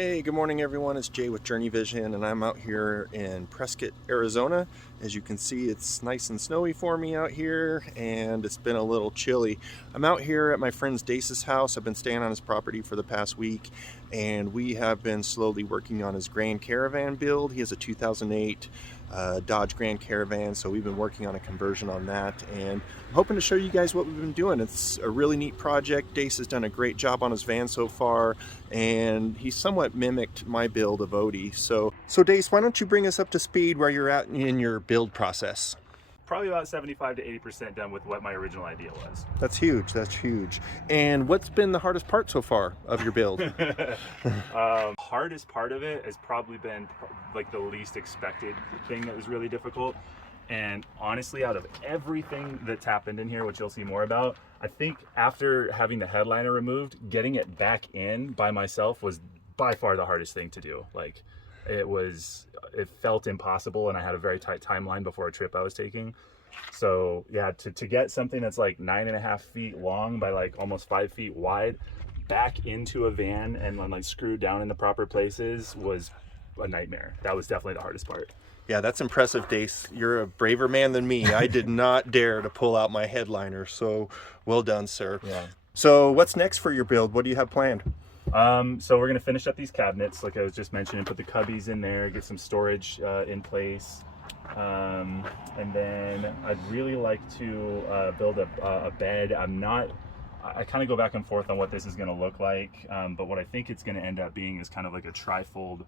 Hey, good morning everyone. It's Jay with Journey Vision and I'm out here in Prescott, Arizona. As you can see, it's nice and snowy for me out here and it's been a little chilly. I'm out here at my friend's Dace's house. I've been staying on his property for the past week and we have been slowly working on his Grand Caravan build. He has a 2008 Dodge Grand Caravan, so we've been working on a conversion on that and I'm hoping to show you guys what we've been doing. It's a really neat project. Dace has done a great job on his van so far and he somewhat mimicked my build of Odie. So Dace, why don't you bring us up to speed where you're at in your build process? Probably about 75 to 80% done with what my original idea was. That's huge, that's huge. And what's been the hardest part so far of your build? Hardest part of it has probably been like the least expected thing that was really difficult. And honestly, out of everything that's happened in here, which you'll see more about, I think after having the headliner removed, getting it back in by myself was by far the hardest thing to do. Like it felt impossible and I had a very tight timeline before a trip I was taking. So yeah, to get something that's like 9.5 feet long by like almost 5 feet wide back into a van and like screwed down in the proper places was a nightmare. That was definitely the hardest part. Yeah, that's impressive, Dace. You're a braver man than me. I did not dare to pull out my headliner, so well done, sir. Yeah. So what's next for your build? What do you have planned? So we're gonna finish up these cabinets, like I was just mentioning, put the cubbies in there, get some storage in place. And then I'd really like to build a bed. I kind of go back and forth on what this is gonna look like, but what I think it's gonna end up being is kind of like a trifold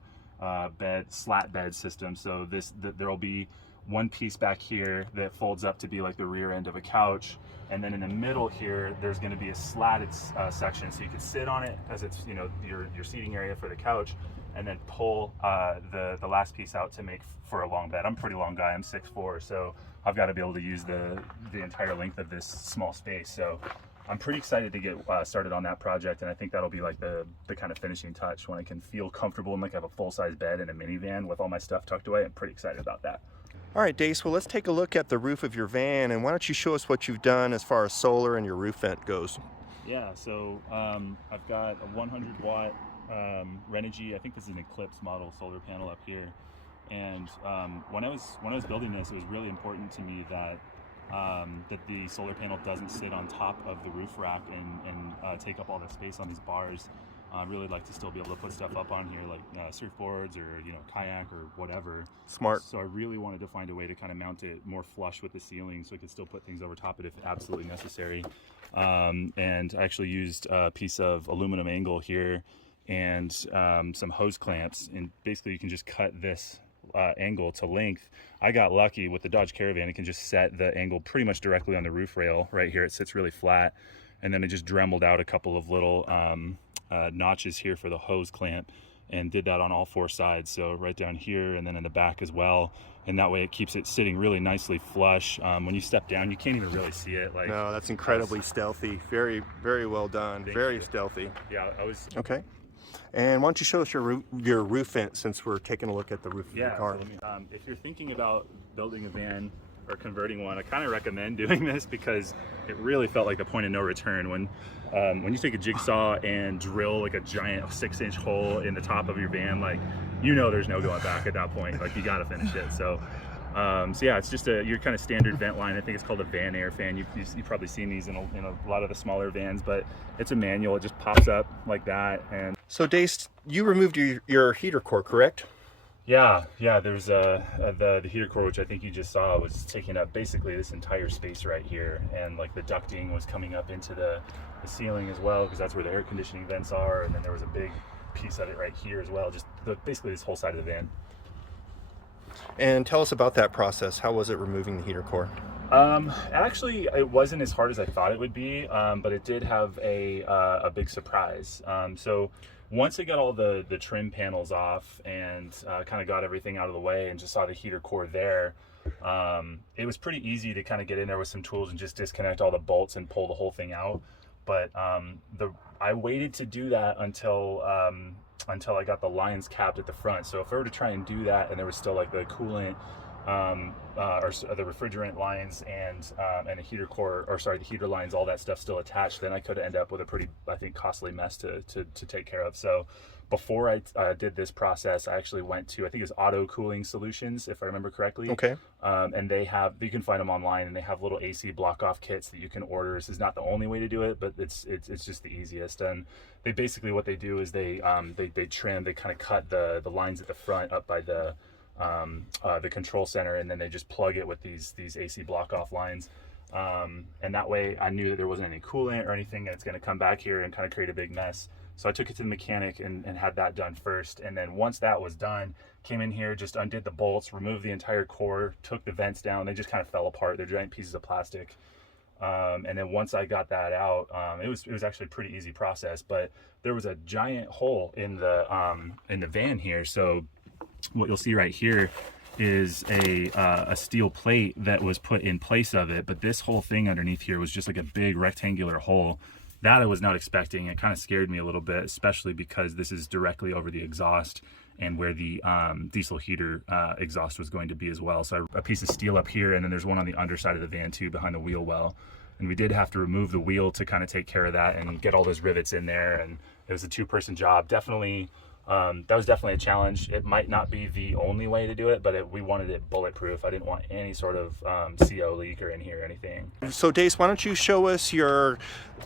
slat bed system. So there'll be one piece back here that folds up to be like the rear end of a couch, and then in the middle here there's going to be a slatted section so you can sit on it as it's, you know, your seating area for the couch, and then pull the last piece out to make for a long bed. I'm a pretty long guy, I'm 6'4", so I've got to be able to use the entire length of this small space. So I'm pretty excited to get started on that project, and I think that'll be like the kind of finishing touch when I can feel comfortable and like have a full-size bed in a minivan with all my stuff tucked away. I'm pretty excited about that. All right, Dace, well, let's take a look at the roof of your van, and why don't you show us what you've done as far as solar and your roof vent goes? Yeah, so I've got a 100 watt Renogy, I think this is an Eclipse model solar panel up here. And when I was building this, it was really important to me that the solar panel doesn't sit on top of the roof rack and take up all the space on these bars. I really like to still be able to put stuff up on here, like surfboards or, you know, kayak or whatever. Smart. So I really wanted to find a way to kind of mount it more flush with the ceiling so I could still put things over top of it if absolutely necessary. And I actually used a piece of aluminum angle here and some hose clamps, and basically you can just cut this angle to length. I got lucky with the Dodge Caravan. It can just set the angle pretty much directly on the roof rail right here. It sits really flat, and then I just dremeled out a couple of little notches here for the hose clamp and did that on all 4 sides, so right down here and then in the back as well, and that way it keeps it sitting really nicely flush. When you step down you can't even really see it. Like, no, that's incredibly stealthy. Very, very well done. Very stealthy. Yeah, I was okay. And why don't you show us your roof vent, since we're taking a look at the roof of your car? So if you're thinking about building a van or converting one, I kind of recommend doing this because it really felt like a point of no return when you take a jigsaw and drill like a giant 6-inch hole in the top of your van. Like, you know, there's no going back at that point. Like, you got to finish it. So yeah, it's just your kind of standard vent line. I think it's called a van air fan. You've probably seen these in a lot of the smaller vans, but it's a manual. It just pops up like that. And so Dace, you removed your heater core, correct? Yeah, there's the heater core, which I think you just saw, was taking up basically this entire space right here, and like the ducting was coming up into the ceiling as well, because that's where the air conditioning vents are, and then there was a big piece of it right here as well, just basically this whole side of the van. And tell us about that process. How was it removing the heater core? Actually, it wasn't as hard as I thought it would be, but it did have a big surprise. So once I got all the trim panels off and kind of got everything out of the way and just saw the heater core there, it was pretty easy to kind of get in there with some tools and just disconnect all the bolts and pull the whole thing out. But I waited to do that until I got the lines capped at the front. So if I were to try and do that and there was still like the coolant the refrigerant lines and a heater core, or sorry, the heater lines, all that stuff still attached, then I could end up with a pretty, I think, costly mess to take care of. So before I did this process, I actually went to, I think it's Auto Cooling Solutions, if I remember correctly. Okay. And you can find them online, and they have little AC block off kits that you can order. This is not the only way to do it, but it's just the easiest. And they basically, what they do is they kind of cut the lines at the front up by the control center, and then they just plug it with these AC block off lines. And that way I knew that there wasn't any coolant or anything, and it's going to come back here and kind of create a big mess. So I took it to the mechanic and had that done first. And then once that was done, came in here, just undid the bolts, removed the entire core, took the vents down. They just kind of fell apart. They're giant pieces of plastic. And then once I got that out, it was actually a pretty easy process, but there was a giant hole in the van here. So what you'll see right here is a steel plate that was put in place of it, but this whole thing underneath here was just like a big rectangular hole that I was not expecting. It kind of scared me a little bit, especially because this is directly over the exhaust and where the diesel heater exhaust was going to be as well. So a piece of steel up here, and then there's one on the underside of the van too, behind the wheel well. And we did have to remove the wheel to kind of take care of that and get all those rivets in there. And it was a 2-person job. Definitely, that was definitely a challenge. It might not be the only way to do it, but we wanted it bulletproof. I didn't want any sort of CO leak or in here or anything. So Dace, why don't you show us your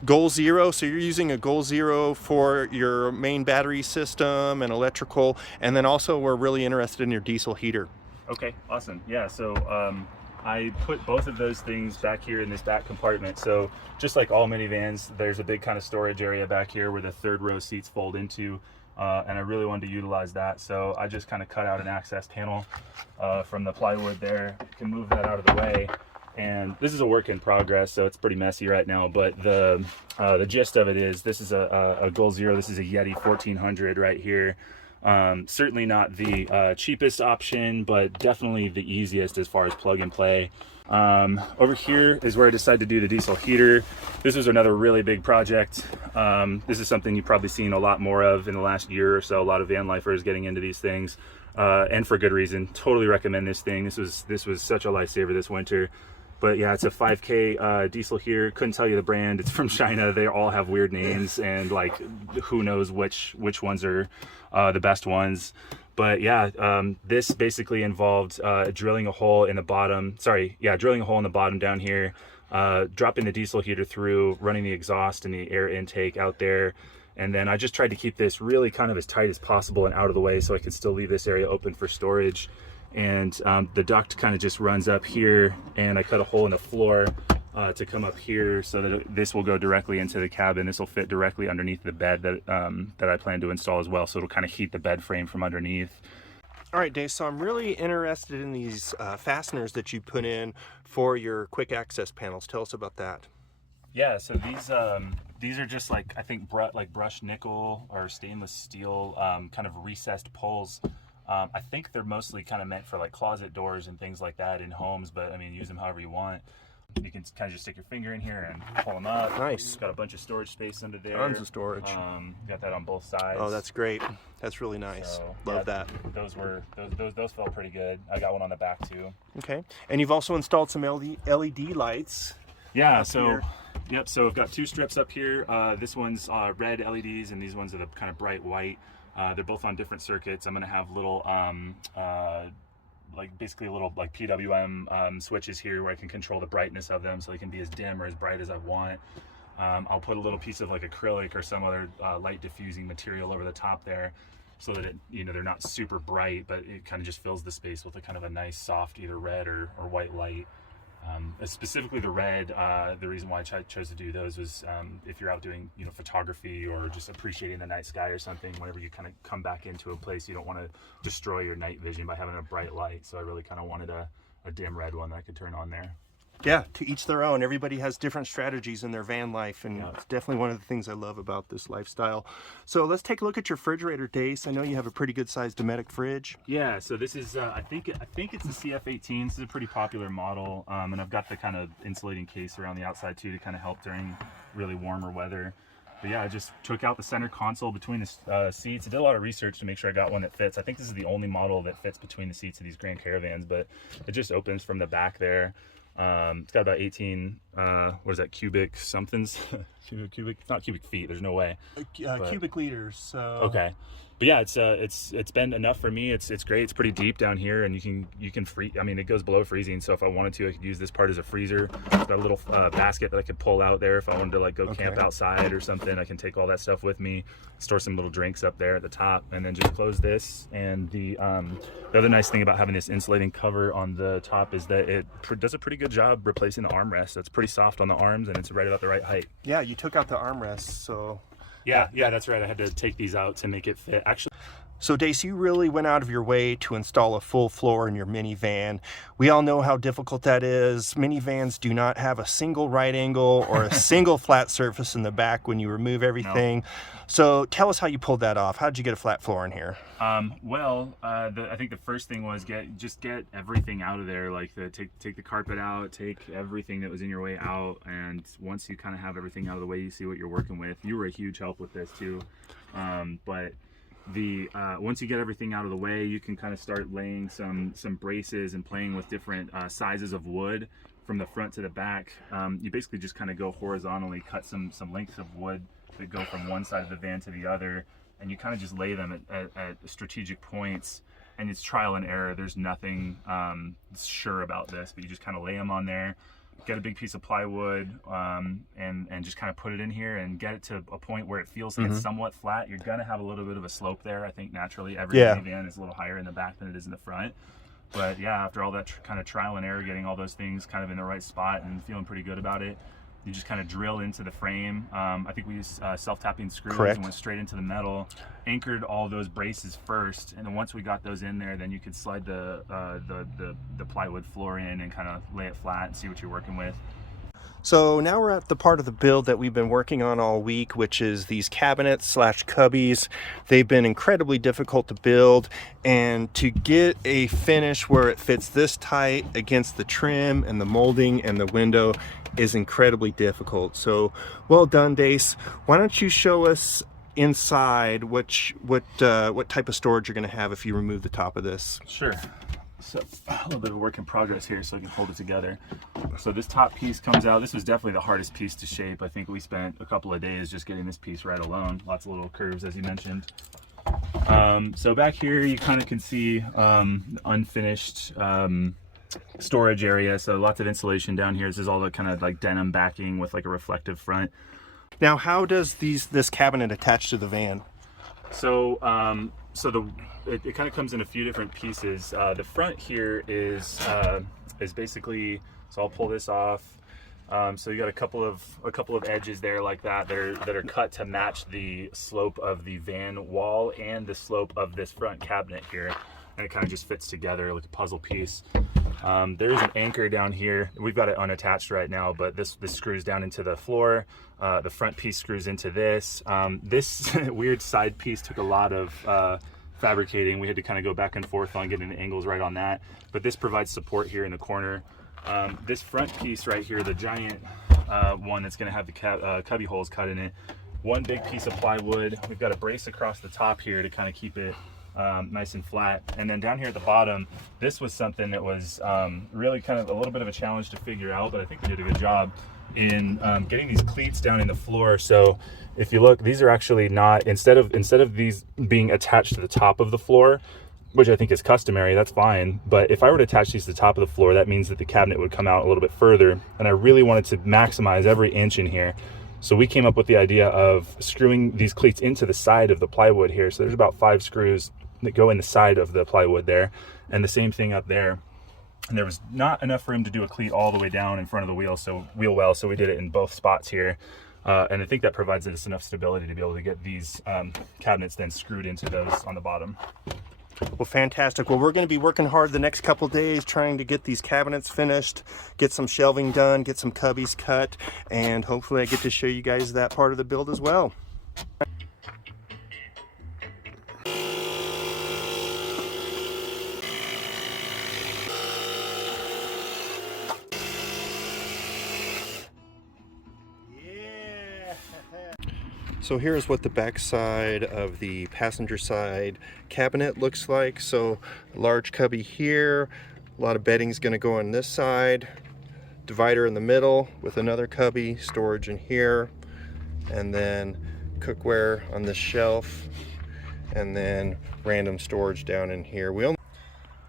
Goal Zero? So you're using a Goal Zero for your main battery system and electrical, and then also we're really interested in your diesel heater. Okay, awesome. Yeah, so I put both of those things back here in this back compartment. So just like all minivans, there's a big kind of storage area back here where the 3rd row seats fold into. And I really wanted to utilize that, so I just kind of cut out an access panel from the plywood there. You can move that out of the way, and this is a work in progress, so it's pretty messy right now, but the gist of it is this is a Goal Zero. This is a Yeti 1400 right here. Certainly not the cheapest option, but definitely the easiest as far as plug and play. Over here is where I decided to do the diesel heater. This was another really big project. This is something you've probably seen a lot more of in the last year or so. A lot of van lifers getting into these things, and for good reason. Totally recommend this thing. This was such a lifesaver this winter. But yeah, it's a 5K diesel heater. Couldn't tell you the brand. It's from China. They all have weird names, and like who knows which ones are the best ones. But yeah, this basically involved drilling a hole in the bottom. Drilling a hole in the bottom down here, dropping the diesel heater through, running the exhaust and the air intake out there. And then I just tried to keep this really kind of as tight as possible and out of the way so I could still leave this area open for storage. And the duct kind of just runs up here, and I cut a hole in the floor to come up here so that this will go directly into the cabin. This will fit directly underneath the bed that I plan to install as well, so it'll kind of heat the bed frame from underneath. All right, Dave, so I'm really interested in these fasteners that you put in for your quick access panels. Tell us about that. Yeah, so these are just like, I think brushed nickel or stainless steel kind of recessed pulls. I think they're mostly kind of meant for like closet doors and things like that in homes, but I mean, use them however you want. You can kind of just stick your finger in here and pull them up. Nice. Got a bunch of storage space under there. Tons of storage. Got that on both sides. Oh, that's great. That's really nice. So, Love that. Those felt pretty good. I got one on the back too. Okay. And you've also installed some LED lights. Yeah. So, yep. So I've got 2 strips up here. This one's red LEDs, and these ones are the kind of bright white. They're both on different circuits. I'm gonna have little basically little PWM switches here where I can control the brightness of them, so they can be as dim or as bright as I want. I'll put a little piece of like acrylic or some other light diffusing material over the top there, so that they're not super bright, but it kind of just fills the space with a kind of a nice soft either red or white light. Specifically the red, the reason why I chose to do those was if you're out doing photography or just appreciating the night sky or something, whenever you kind of come back into a place, you don't want to destroy your night vision by having a bright light. So I really kind of wanted a dim red one that I could turn on there. Yeah, to each their own. Everybody has different strategies in their van life, and it's definitely one of the things I love about this lifestyle. So let's take a look at your refrigerator, Dace. I know you have a pretty good sized Dometic fridge. Yeah, so this is I think it's the CF18. This is a pretty popular model, and I've got the kind of insulating case around the outside too to kind of help during really warmer weather. But yeah, I just took out the center console between the seats. I did a lot of research to make sure I got one that fits. I think this is the only model that fits between the seats of these Grand Caravans, but it just opens from the back there. It's got about 18, what is that, cubic somethings? cubic, not cubic feet, there's no way. Cubic liters. So. Okay. But yeah, it's been enough for me. It's great. It's pretty deep down here, and you can freeze. I mean, it goes below freezing, so if I wanted to, I could use this part as a freezer. It's got a little basket that I could pull out there if I wanted to like go camp outside or something. I can take all that stuff with me, store some little drinks up there at the top, and then just close this. And the other nice thing about having this insulating cover on the top is that it does a pretty good job replacing the armrest. It's pretty soft on the arms, and it's right about the right height. Yeah, you took out the armrests, so. Yeah, that's right. I had to take these out to make it fit. Actually. So Dace, you really went out of your way to install a full floor in your minivan. We all know how difficult that is. Minivans do not have a single right angle or a single flat surface in the back when you remove everything. No. So tell us how you pulled that off. How did you get a flat floor in here? I think the first thing was get everything out of there. Like take the carpet out, take everything that was in your way out, and once you kind of have everything out of the way, you see what you're working with. You were a huge help with this too, but once you get everything out of the way, you can kind of start laying some braces and playing with different sizes of wood from the front to the back. You basically just kind of go horizontally, cut some lengths of wood that go from one side of the van to the other, and you kind of just lay them at strategic points, and it's trial and error. There's nothing sure about this, but you just kind of lay them on there, get a big piece of plywood, and just kind of put it in here and get it to a point where it feels like it's somewhat flat. You're gonna have a little bit of a slope there. I think naturally every minivan is a little higher in the back than it is in the front. But yeah, after all that kind of trial and error, getting all those things kind of in the right spot and feeling pretty good about it, you just kind of drill into the frame. I think we used self-tapping screws and went straight into the metal, anchored all those braces first, and then once we got those in there, then you could slide the plywood floor in and kind of lay it flat and see what you're working with. So now we're at the part of the build that we've been working on all week, which is these cabinets / cubbies. They've been incredibly difficult to build, and to get a finish where it fits this tight against the trim and the molding and the window is incredibly difficult. So well done, Dace. Why don't you show us inside what type of storage you're going to have if you remove the top of this? Sure. So a little bit of a work in progress here so I can hold it together. So this top piece comes out. This was definitely the hardest piece to shape. I think we spent a couple of days just getting this piece right alone. Lots of little curves, as you mentioned. So back here you kind of can see unfinished storage area. So lots of insulation down here. This is all the kind of like denim backing with like a reflective front. Now, how does this cabinet attach to the van? So it kind of comes in a few different pieces. The front here is basically, so I'll pull this off. So you got a couple of edges there like that that are cut to match the slope of the van wall and the slope of this front cabinet here, and it kind of just fits together like a puzzle piece. There is an anchor down here. We've got it unattached right now, but this screws down into the floor. The front piece screws into this. This weird side piece took a lot of fabricating. We had to kind of go back and forth on getting the angles right on that, but this provides support here in the corner. This front piece right here, the giant one that's going to have the cubby holes cut in it, one big piece of plywood. We've got a brace across the top here to kind of keep it nice and flat. And then down here at the bottom, this was something that was really kind of a little bit of a challenge to figure out, but I think we did a good job in getting these cleats down in the floor. So if you look, these are actually not, instead of these being attached to the top of the floor, which I think is customary, that's fine. But if I were to attach these to the top of the floor, that means that the cabinet would come out a little bit further. And I really wanted to maximize every inch in here. So we came up with the idea of screwing these cleats into the side of the plywood here. So there's about 5 screws that go in the side of the plywood there, and the same thing up there. And there was not enough room to do a cleat all the way down in front of the wheel well, so we did it in both spots here. And I think that provides us enough stability to be able to get these cabinets then screwed into those on the bottom. Well, fantastic. Well, we're going to be working hard the next couple days trying to get these cabinets finished, get some shelving done, get some cubbies cut, and hopefully I get to show you guys that part of the build as well. So here's what the back side of the passenger side cabinet looks like. So large cubby here, a lot of bedding's going to go on this side, divider in the middle with another cubby, storage in here, and then cookware on this shelf, and then random storage down in here.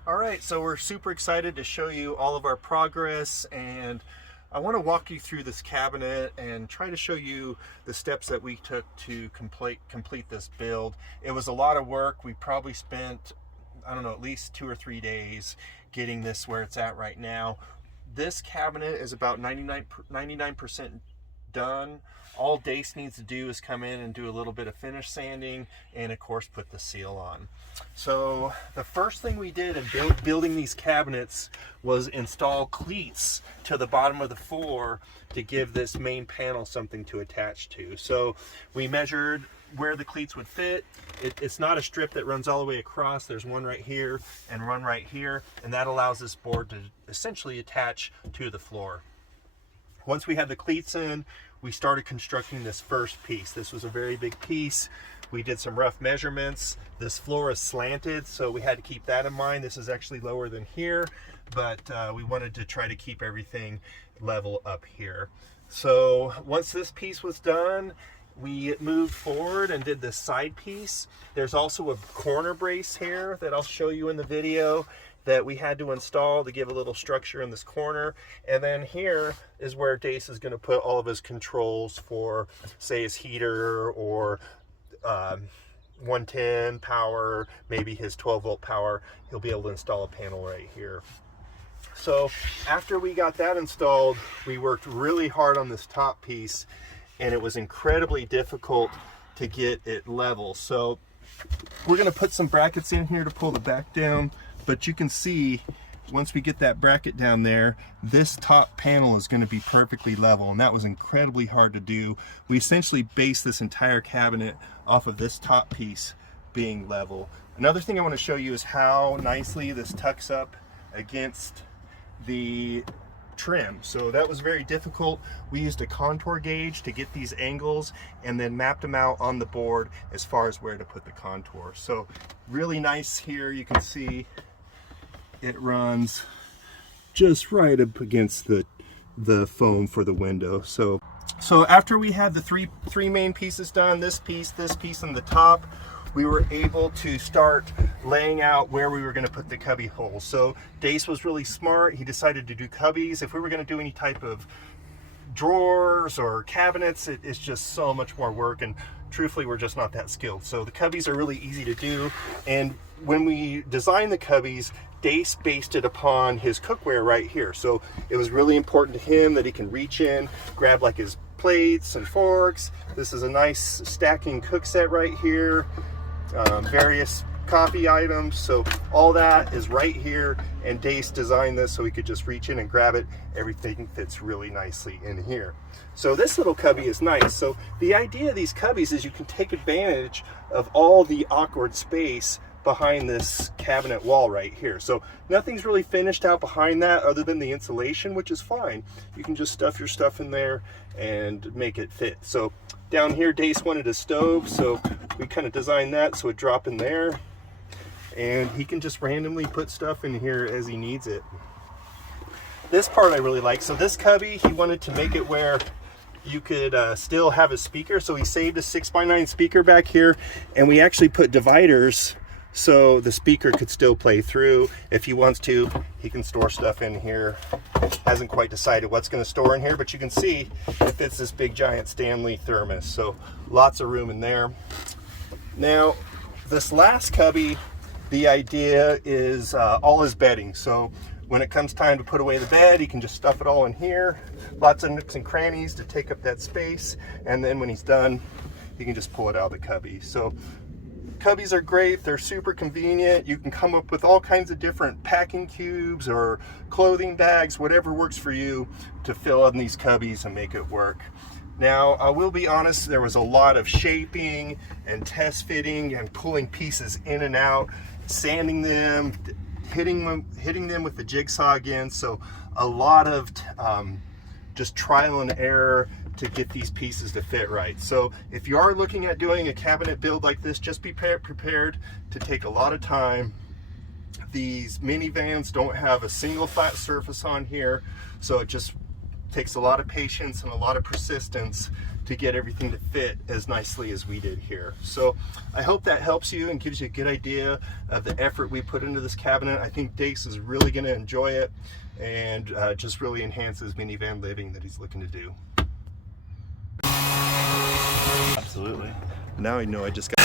All right, so we're super excited to show you all of our progress, and I want to walk you through this cabinet and try to show you the steps that we took to complete this build. It was a lot of work. We probably spent, I don't know, at least 2 or 3 days getting this where it's at right now. This cabinet is about 99% done. All Dace needs to do is come in and do a little bit of finish sanding and of course put the seal on. So the first thing we did in building these cabinets was install cleats to the bottom of the floor to give this main panel something to attach to. So we measured where the cleats would fit. It's not a strip that runs all the way across. There's one right here and one right here, and that allows this board to essentially attach to the floor. Once we had the cleats in, we started constructing this first piece. This was a very big piece. We did some rough measurements. This floor is slanted, so we had to keep that in mind. This is actually lower than here, but we wanted to try to keep everything level up here. So once this piece was done, we moved forward and did this side piece. There's also a corner brace here that I'll show you in the video that we had to install to give a little structure in this corner. And then here is where Dace is going to put all of his controls for, say, his heater or 110 power, maybe his 12-volt power. He'll be able to install a panel right here. So after we got that installed, we worked really hard on this top piece, and it was incredibly difficult to get it level. So we're going to put some brackets in here to pull the back down. But you can see, once we get that bracket down there, this top panel is going to be perfectly level, and that was incredibly hard to do. We essentially based this entire cabinet off of this top piece being level. Another thing I want to show you is how nicely this tucks up against the trim. So that was very difficult. We used a contour gauge to get these angles and then mapped them out on the board as far as where to put the contour. So really nice here. You can see it runs just right up against the foam for the window. So after we had the three main pieces done, this piece, and the top, we were able to start laying out where we were going to put the cubby holes. So Dace was really smart. He decided to do cubbies. If we were going to do any type of drawers or cabinets, it's just so much more work, and truthfully we're just not that skilled. So the cubbies are really easy to do, and when we designed the cubbies, Dace based it upon his cookware right here. So it was really important to him that he can reach in, grab like his plates and forks. This is a nice stacking cook set right here, various coffee items. So all that is right here, and Dace designed this so he could just reach in and grab it. Everything fits really nicely in here. So this little cubby is nice. So the idea of these cubbies is you can take advantage of all the awkward space behind this cabinet wall right here. So nothing's really finished out behind that other than the insulation, which is fine. You can just stuff your stuff in there and make it fit. So down here, Dace wanted a stove, so we kind of designed that so it drop in there, and he can just randomly put stuff in here as he needs it. This part I really like. So this cubby, he wanted to make it where you could still have a speaker. So he saved a 6x9 speaker back here, and we actually put dividers so the speaker could still play through. If he wants to, he can store stuff in here. Hasn't quite decided what's going to store in here, but you can see it fits this big giant Stanley thermos. So lots of room in there. Now, this last cubby, the idea is all his bedding. So when it comes time to put away the bed, he can just stuff it all in here. Lots of nooks and crannies to take up that space. And then when he's done, he can just pull it out of the cubby. So cubbies are great. They're super convenient. You can come up with all kinds of different packing cubes or clothing bags, whatever works for you, to fill in these cubbies and make it work. Now, I will be honest, there was a lot of shaping and test fitting and pulling pieces in and out, sanding them, hitting them with the jigsaw again. So a lot of just trial and error to get these pieces to fit right. So if you are looking at doing a cabinet build like this, just be prepared to take a lot of time. These minivans don't have a single flat surface on here, so it just takes a lot of patience and a lot of persistence to get everything to fit as nicely as we did here. So I hope that helps you and gives you a good idea of the effort we put into this cabinet. I think Dace is really going to enjoy it, and just really enhances minivan living that he's looking to do. Absolutely. Now I know I just got